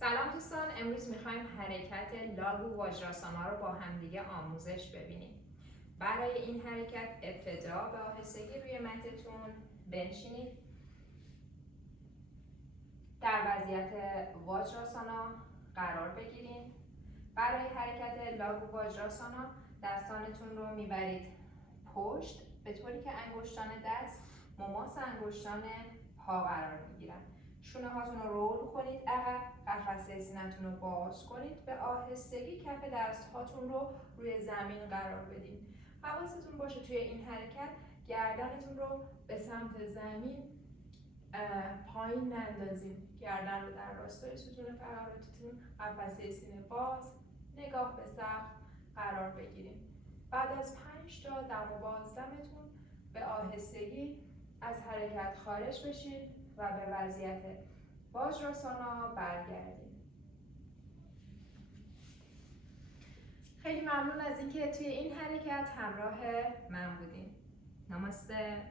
سلام دوستان، امروز میخوایم حرکت لاگو واجراسانا رو با همدیگه آموزش ببینیم. برای این حرکت ابتدا به آهستگی روی متتون بنشینید. در وضعیت واجراسانا قرار بگیرید. برای حرکت لاگو واجراسانا دستانتون رو میبرید پشت به طوری که انگشتان دست مماس انگشتان پا قرار میگیرن. شونه هاتون رو رول کنید عقب، قفسه سینه‌تون رو باز کنید. به آهستگی کف دست هاتون رو روی زمین قرار بدید. حواستون باشه توی این حرکت گردنتون رو به سمت زمین پایین نندازید. گردن رو در راستای ستون فقراتیتون، قفسه سینه باز، نگاه به سقف قرار بگیرید. بعد از 5 تا دم و بازدمتون به آهستگی از حرکت خارج بشید و به وضعیت واجراسانا برگردید. خیلی ممنون از اینکه توی این حرکت همراه من بودین. نماسته.